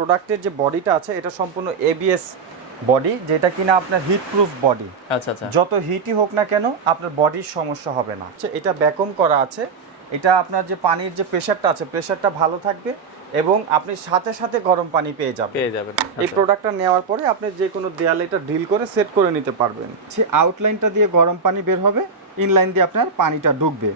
প্রোডাক্টের যে বডিটা আছে এটা সম্পূর্ণ এবিএস বডি, যেটা কিনা আপনার হিট প্রুফ বডি। আচ্ছা আচ্ছা, যত হিটই হোক না কেন আপনার বডির সমস্যা হবে না। এটা ভ্যাকুম করা আছে, এটা আপনার যে পানির যে প্রেশারটা আছে প্রেশারটা ভালো থাকবে এবং আপনি সাথে সাথে গরম পানি পেয়ে যাবেন। এই প্রোডাক্টটা নেওয়ার পরে আপনি যে কোনো দেয়ালে এটা ড্রিল করে সেট করে নিতে পারবেন। সে আউটলাইনটা দিয়ে গরম পানি বের হবে, ইনলাইন দিয়ে আপনার পানিটা ঢুকবে।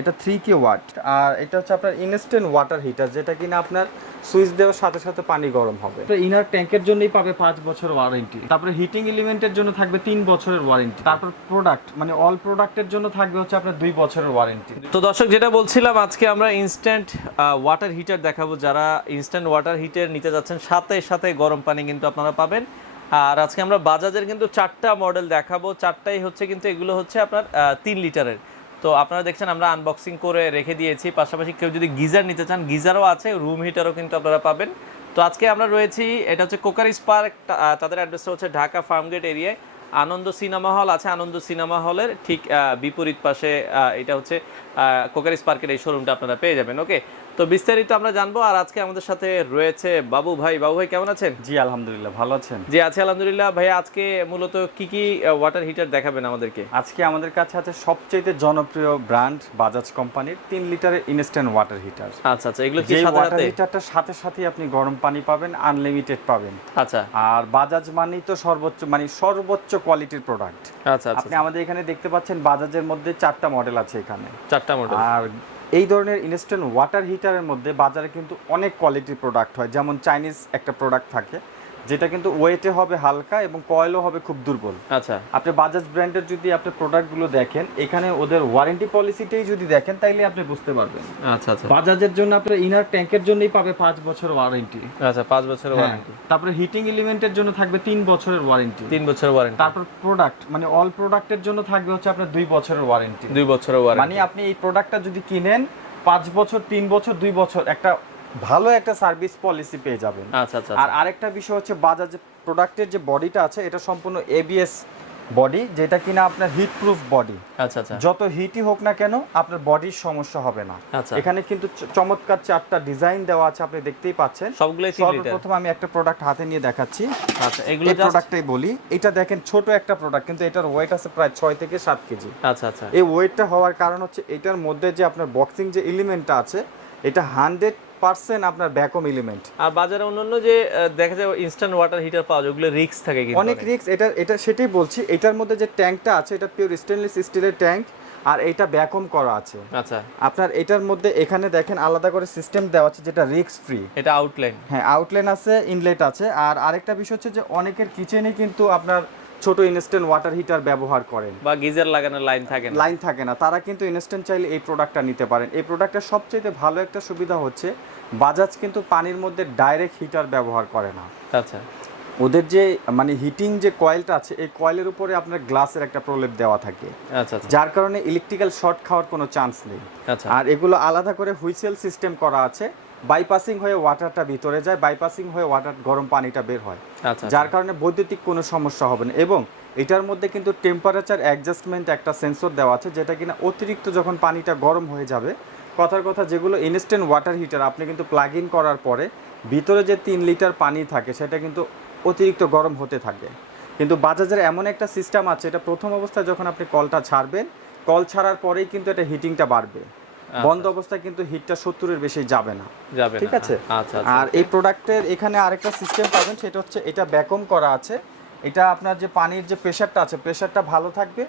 এটা 3K ওয়াট, আর এটা হচ্ছে আপনার ইনস্ট্যান্ট ওয়াটার হিটার, যেটা কিনা আপনার সুইচ দেওয়ার সাথে সাথে পানি গরম হবে। তো ইনার ট্যাঙ্কের জন্যই পাবে 5 বছর ওয়ারেন্টি, তারপরে হিটিং এলিমেন্টের জন্য থাকবে 3 বছরের ওয়ারেন্টি, তারপর প্রোডাক্ট মানে অল প্রোডাক্টের জন্য থাকবে হচ্ছে আপনার 2 বছরের ওয়ারেন্টি। তো দর্শক যেটা বলছিলাম, আজকে আমরা ইনস্ট্যান্ট ওয়াটার হিটার দেখাবো। যারা ইনস্ট্যান্ট ওয়াটার হিটার নিতে যাচ্ছেন সাথে সাথে গরম পানি কিন্তু আপনারা পাবেন। আর আজকে আমরা বাজাজের কিন্তু 4টা মডেল দেখাবো, 4টাই হচ্ছে কিন্তু এগুলো হচ্ছে আপনার 3 লিটারের। তো আপনারা দেখছেন আমরা আনবক্সিং করে রেখে দিয়েছি। পাশাপাশি কেউ যদি গিজার নিতে চান গিজারও আছে, রুম হিটারও কিন্তু আপনারা পাবেন। তো আজকে আমরা রয়েছি, এটা হচ্ছে কোকারিস পার্ক, তাদের অ্যাড্রেসটা হচ্ছে ঢাকা ফার্মগেট এরিয়ায়। আনন্দ সিনেমা হল আছে, আনন্দ সিনেমা হলের ঠিক বিপরীত পাশে এটা হচ্ছে কোকারিস পার্কের এই শোরুমটা আপনারা পেয়ে যাবেন। ওকে, তো বিস্তারিত আমরা জানবো। আর আজকে আমাদের সাথে রয়েছে বাবু ভাই। বাবু ভাই কেমন আছেন? জি আলহামদুলিল্লাহ, ভালো আছেন? জি আছি আলহামদুলিল্লাহ। ভাই আজকে মূলত কি কি ওয়াটার হিটার দেখাবেন আমাদেরকে? আজকে আমাদের কাছে আছে সবচেয়ে জনপ্রিয় ব্র্যান্ড বাজাজ কোম্পানির 3 লিটারের ইনস্ট্যান্ট ওয়াটার হিটার। আচ্ছা আচ্ছা, এগুলো কি সাথে ওয়াটার হিটারটার সাথে সাথে আপনি গরম পানি পাবেন, আনলিমিটেড পাবেন। আচ্ছা, আর বাজাজ মানেই তো সর্বোচ্চ কোয়ালিটির প্রোডাক্ট। আচ্ছা, আপনি আমাদের এখানে দেখতে পাচ্ছেন বাজাজের মধ্যে 4টা মডেল আছে এখানে, 4টা মডেল। আর এই ধরনের ইনস্ট্যান্ট ওয়াটার হিটারের মধ্যে বাজারে কিন্তু অনেক কোয়ালিটির প্রোডাক্ট হয়। যেমন চাইনিজ একটা প্রোডাক্ট থাকে যেটা কিন্তু ওয়েটে হবে হালকা এবং কয়েলও হবে খুব দুর্বল। আচ্ছা, আপনি বাজাজ ব্র্যান্ডের যদি আপনি প্রোডাক্টগুলো দেখেন, এখানে ওদের ওয়ারেন্টি পলিসিটাই যদি দেখেন তাইলে আপনি বুঝতে পারবেন। আচ্ছা আচ্ছা, বাজাজের জন্য আপনার ইনার ট্যাঙ্কের জন্যই পাবে 5 বছর ওয়ারেন্টি। আচ্ছা, 5 বছরের ওয়ারেন্টি। তারপরে হিটিং এলিমেন্টের জন্য থাকবে 3 বছরের ওয়ারেন্টি। 3 বছরের ওয়ারেন্টি। তারপর প্রোডাক্ট মানে অল প্রোডাক্টের জন্য থাকবে হচ্ছে আপনার 2 বছরের ওয়ারেন্টি। 2 বছরের ওয়ারেন্টি মানে আপনি এই প্রোডাক্টটা যদি কিনেন 5 বছর, 3 বছর, 2 বছর একটা ভালো একটা সার্ভিস পলিসি পেয়ে যাবেন। আচ্ছা আচ্ছা, আর আরেকটা বিষয় হচ্ছে বাজাজ প্রোডাক্টের যে বডিটা আছে এটা সম্পূর্ণ এবিএস বডি, যেটা কিনা আপনার হিট প্রুফ বডি। আচ্ছা আচ্ছা, যত হিটই হোক না কেন আপনার বডির সমস্যা হবে না। আচ্ছা, এখানে কিন্তু চমৎকার 4টা ডিজাইন দেওয়া আছে, আপনি দেখতেই পাচ্ছেন। সবগুলোই 3 লিটার। সর্বপ্রথম আমি একটা প্রোডাক্ট হাতে নিয়ে দেখাচ্ছি। আচ্ছা, এগুলো এই প্রোডাক্টটাই বলি। এটা দেখেন ছোট একটা প্রোডাক্ট, কিন্তু এটার ওয়েট আছে প্রায় 6 থেকে 7 কেজি। আচ্ছা আচ্ছা, এই ওয়েটটা হওয়ার কারণ হচ্ছে এটার মধ্যে যে আপনার বক্সিং যে এলিমেন্টটা আছে এটা 100% আপনার ভ্যাকুয়াম এলিমেন্ট। আর বাজারে অন্যান্য যে দেখা যায় ইনস্ট্যান্ট ওয়াটার হিটার পাওয়া যায় ওগুলো রিস্ক থাকে কিন্তু অনেক রিস্ক। এটা সেটাই বলছি, এটার মধ্যে যে ট্যাঙ্কটা আছে এটা পিওর স্টেনলেস স্টিলের ট্যাঙ্ক, আর এটা ভ্যাকুয়াম করা আছে। আচ্ছা, আপনার এটার মধ্যে এখানে দেখেন আলাদা করে সিস্টেম দেওয়া আছে যেটা রিস্ক ফ্রি। এটা আউটলাইন। হ্যাঁ, আউটলাইন আছে, ইনলেট আছে। আর আরেকটা বিষয় হচ্ছে যে অনেকের কিচেনে কিন্তু আপনার ছোট ইনস্ট্যান্ট ওয়াটার হিটার ব্যবহার করেন বা গিজার লাগানোর লাইন থাকে না, তারা কিন্তু ইনস্ট্যান্ট চাইলে এই প্রোডাক্টটা নিতে পারেন। এই প্রোডাক্টের সবচেয়ে ভালো একটা সুবিধা হচ্ছে বাজাজ কিন্তু পানির মধ্যে ডাইরেক্ট হিটার ব্যবহার করে না। আচ্ছা, ওদের যে মানে হিটিং যে কয়েলটা আছে এই কয়েলের উপরে আপনার গ্লাসের একটা প্রলেপ দেওয়া থাকে। আচ্ছা, যার কারণে ইলেকট্রিক্যাল শর্ট খাওয়ার কোনো চান্স নেই। আচ্ছা, আর এগুলো আলাদা করে হুইসেল সিস্টেম করা আছে, বাইপাসিং হয়ে ওয়াটারটা ভিতরে যায়, বাইপাসিং হয়ে ওয়াটার গরম পানিটা বের হয়। আচ্ছা, যার কারণে বৈদ্যুতিক কোনো সমস্যা হবে না। এবং এটার মধ্যে কিন্তু টেম্পারেচার অ্যাডজাস্টমেন্ট একটা সেন্সর দেওয়া আছে, যেটা কিনা অতিরিক্ত যখন পানিটা গরম হয়ে যাবে, কথার কথা যেগুলো ইনস্ট্যান্ট ওয়াটার হিটার আপনি কিন্তু প্লাগ ইন করার পরে ভিতরে যে 3 লিটার পানি থাকে সেটা কিন্তু অতিরিক্ত গরম হতে থাকে। কিন্তু বাজাজের এমন একটা সিস্টেম আছে, এটা প্রথম অবস্থায় যখন আপনি কলটা ছাড়বেন, কল ছাড়ার পরেই কিন্তু এটা হিটিংটা বাড়বে। বন্ধ অবস্থায় কিন্তু হিটটা 70-এর বেশি যাবে না। ঠিক আছে। আচ্ছা, আর এই প্রোডাক্টের এখানে আরেকটা সিস্টেম পাবেন, সেটা হচ্ছে এটা ভ্যাকুয়াম করা আছে। এটা আপনার যে পানির যে প্রেশারটা আছে প্রেশারটা ভালো থাকবে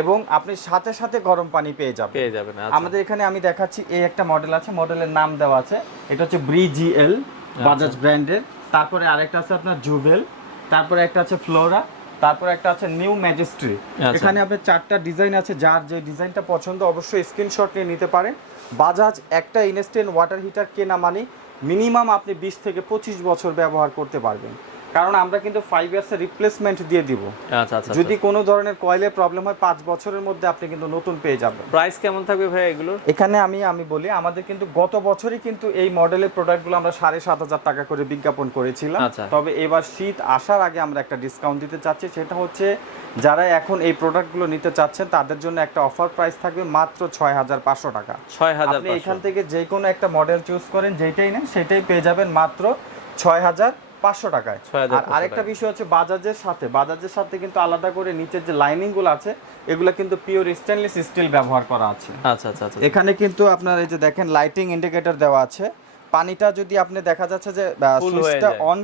এবং আপনি সাথে সাথে গরম পানি পেয়ে যাবেন। আমাদের এখানে আমি দেখাচ্ছি এই একটা মডেল আছে, মডেলের নাম দেওয়া আছে, এটা হচ্ছে ব্রিজিএল বাজাজ ব্র্যান্ডের। তারপরে আরেকটা আছে আপনার জুভেল, তারপরে একটা আছে ফ্লোরা, তারপরে একটা আছে নিউ ম্যাজেস্ট্রি। এখানে আপনার 4টা ডিজাইন আছে, যার যে ডিজাইনটা পছন্দ অবশ্যই স্ক্রিনশট নিয়ে নিতে পারেন। বাজাজ একটা ইনস্ট্যান্ট ওয়াটার হিটার কেনা মানে মিনিমাম আপনি 20 থেকে 25 বছর ব্যবহার করতে পারবেন, কারণ আমরা কিন্তু 5 ইয়ার্সের রিপ্লেসমেন্ট দিয়ে দিব। আচ্ছা আচ্ছা, যদি কোনো ধরনের কয়েলের প্রবলেম হয় 5 বছরের মধ্যে আপনি কিন্তু নতুন পেয়ে যাবেন। প্রাইস কেমন থাকবে ভাই এগুলো? এখানে আমি বলি আমাদের কিন্তু গত বছরই কিন্তু এই মডেলের প্রোডাক্টগুলো আমরা 7,500 টাকা করে বিজ্ঞাপন করেছিলাম। তবে এবার শীত আসার আগে আমরা একটা ডিসকাউন্ট দিতে চাচ্ছি, সেটা হচ্ছে যারা এখন এই প্রোডাক্টগুলো নিতে চাচ্ছেন তাদের জন্য একটা অফার প্রাইস থাকবে মাত্র 6,500 টাকা। 6,500। আপনি এখান থেকে যে কোনো একটা মডেল চুজ করেন, যেটাই নেন সেটাই পেয়ে যাবেন মাত্র 6,500 টাকায়। আর আরেকটা বিষয় হচ্ছে বাজাজের সাথে কিন্তু আলাদা করে নিচের যে লাইনিং গুলো আছে এগুলো কিন্তু পিওর স্টেনলেস স্টিল ব্যবহার করা আছে। আচ্ছা আচ্ছা আচ্ছা। এখানে কিন্তু আপনার এই যে দেখেন লাইটিং ইন্ডিকেটর দেওয়া আছে। পানিটা যদি আপনি দেখা যাচ্ছে যে সুইচটা অন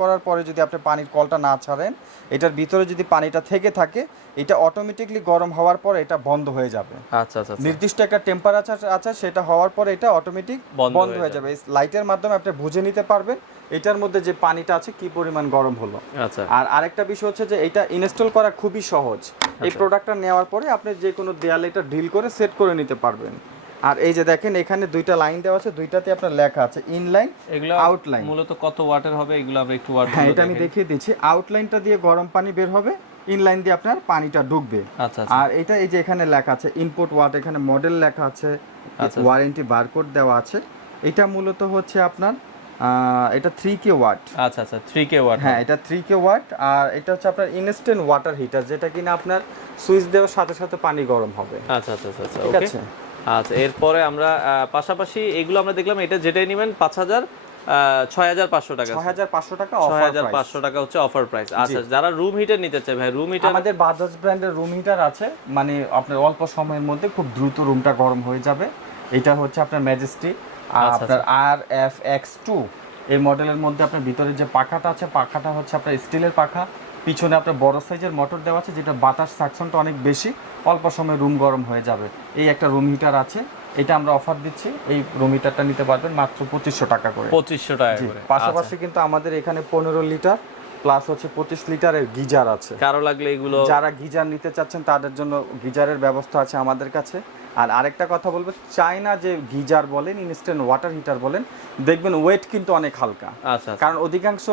করার পরে যদি আপনি পানির কলটা না ছাড়েন, এটার ভিতরে যদি পানিটা থেকে থাকে এটা অটোমেটিকলি গরম হওয়ার পর এটা বন্ধ হয়ে যাবে। আচ্ছা আচ্ছা। নির্দিষ্ট একটা টেম্পারেচার আছে, সেটা হওয়ার পরে এটা অটোমেটিক বন্ধ হয়ে যাবে। লাইটের মাধ্যমে আপনি বুঝে নিতে পারবেন এটার মধ্যে যে পানিটা আছে কি পরিমাণ গরম হলো। আচ্ছা। আর আরেকটা বিষয় হচ্ছে যে এটা ইনস্টল করা খুবই সহজ। এই প্রোডাক্টটা নেওয়ার পরে আপনি যে কোনো দেয়ালে এটা ড্রিল করে সেট করে নিতে পারবেন। আর এই যে দেখেন এখানে দুইটা লাইন দেওয়া আছে, দুইটাতে আপনার লেখা আছে ইনলাইন, আউটলাইন। মূলত কত ওয়াটের হবে এগুলো আমরা একটু ওয়াট হ্যাঁ এটা আমি দেখিয়ে দিচ্ছি। আউটলাইনটা দিয়ে গরম পানি বের হবে, ইনলাইন দিয়ে আপনার পানিটা ঢুকবে। আচ্ছা। আর এটা এই যে এখানে লেখা আছে ইনপুট ওয়াট, এখানে মডেল লেখা আছে, ওয়ারেন্টি বারকোড দেওয়া আছে। এটা মূলত হচ্ছে আপনার এটা 3K ওয়াট। আচ্ছা আচ্ছা 3K ওয়াট। হ্যাঁ এটা 3K ওয়াট। আর এটা হচ্ছে আপনার ইনস্ট্যান্ট ওয়াটার হিটার, যেটা কিনা আপনার সুইচ দেওয়ার সাথে সাথে পানি গরম হবে। আচ্ছা আচ্ছা আচ্ছা ঠিক আছে। আচ্ছা এরপরে আমরা পাশাপাশি এগুলো আমরা দেখলাম এটা যেটাই নেবেন 6,500 টাকা। 6,500 টাকা 6,500 টাকা হচ্ছে অফার প্রাইস। আচ্ছা যারা রুম হিটার নিতে চায় ভাই, রুম হিটার আমাদের বাজাজ ব্র্যান্ডের রুম হিটার আছে, মানে আপনার অল্প সময়ের মধ্যে খুব দ্রুত রুমটা গরম হয়ে যাবে। এটা হচ্ছে আপনার ম্যাজেস্টিক আপনার RFX2 এই মডেলের মধ্যে আপনার ভিতরে যে পাখাটা আছে, পাখাটা হচ্ছে আপনার স্টিলের পাখা। পিছনে আপনার বড় সাইজের মোটর দেওয়া আছে, যেটা বাতাস সাকশনটা অনেক বেশি, অল্প সময় রুম গরম হয়ে যাবে। এই একটা রুম হিটার আছে, এটা আমরা অফার দিচ্ছি। এই রুম হিটারটা নিতে পারবেন মাত্র 2,500 টাকা করে। 2,500 টাকা করে। পাশাপাশি কিন্তু আমাদের এখানে 15 লিটার প্লাস হচ্ছে 25 লিটারের গিজার আছে। কারো লাগলে এগুলো যারা গিজার নিতে চাচ্ছেন তাদের জন্য গিজারের ব্যবস্থা আছে আমাদের কাছে। আর আরেকটা কথা বলবো, চায়না যে গিজার বলেন, ইনস্ট্যান্ট ওয়াটার হিটার বলেন, দেখবেন ওয়েট কিন্তু অনেক হালকা। আচ্ছা। কারণ অধিকাংশ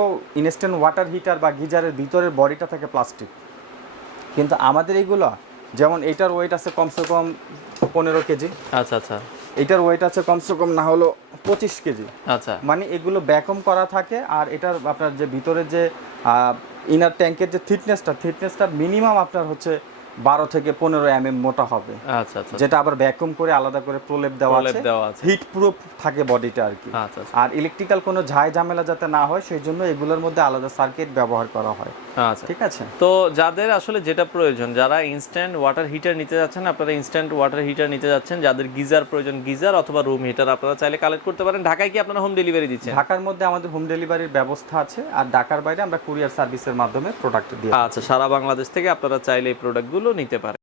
ইনস্ট্যান্ট ওয়াটার হিটার বা গিজারের ভিতরের বডিটা থাকে প্লাস্টিক, কিন্তু আমাদের এইগুলো যেমন এটার ওয়েট আছে কমসে কম 15 কেজি। আচ্ছা আচ্ছা। এটার ওয়েট আছে কমসে কম না হলো 25 কেজি। আচ্ছা। মানে এগুলো ভ্যাকুয়াম করা থাকে। আর এটার আপনার যে ভিতরে যে ইনার ট্যাঙ্কের যে থিকনেসটা মিনিমাম আপনার হচ্ছে 12 থেকে 15 mm মোটা হবে। আচ্ছা আচ্ছা। যেটা আবার ভ্যাকুয়াম করে আলাদা করে প্রলেপ দেওয়া আছে, হিট প্রুফ থাকে বডিটা আর কি। আচ্ছা। আর ইলেকট্রিক্যাল কোনো ঝামেলা যাতে না হয় সেই জন্য এগুলোর মধ্যে আলাদা সার্কিট ব্যবহার করা হয়। আচ্ছা ঠিক আছে। তো যাদের আসলে যেটা প্রয়োজন, যারা ইনস্ট্যান্ট ওয়াটার হিটার নিতে যাচ্ছেন, আপনারা ইনস্ট্যান্ট ওয়াটার হিটার নিতে যাচ্ছেন, যাদের গিজার প্রয়োজন গিজার অথবা রুম হিটার আপনারা চাইলে কালেক্ট করতে পারেন। ঢাকায় কি আপনারা হোম ডেলিভারি দিচ্ছেন? ঢাকার মধ্যে আমাদের হোম ডেলিভারির ব্যবস্থা আছে, আর ঢাকার বাইরে আমরা কুরিয়ার সার্ভিসের মাধ্যমে প্রোডাক্ট দিই। আচ্ছা, সারা বাংলাদেশ থেকে আপনারা চাইলে এই প্রোডাক্টগুলো নিতে পারেন।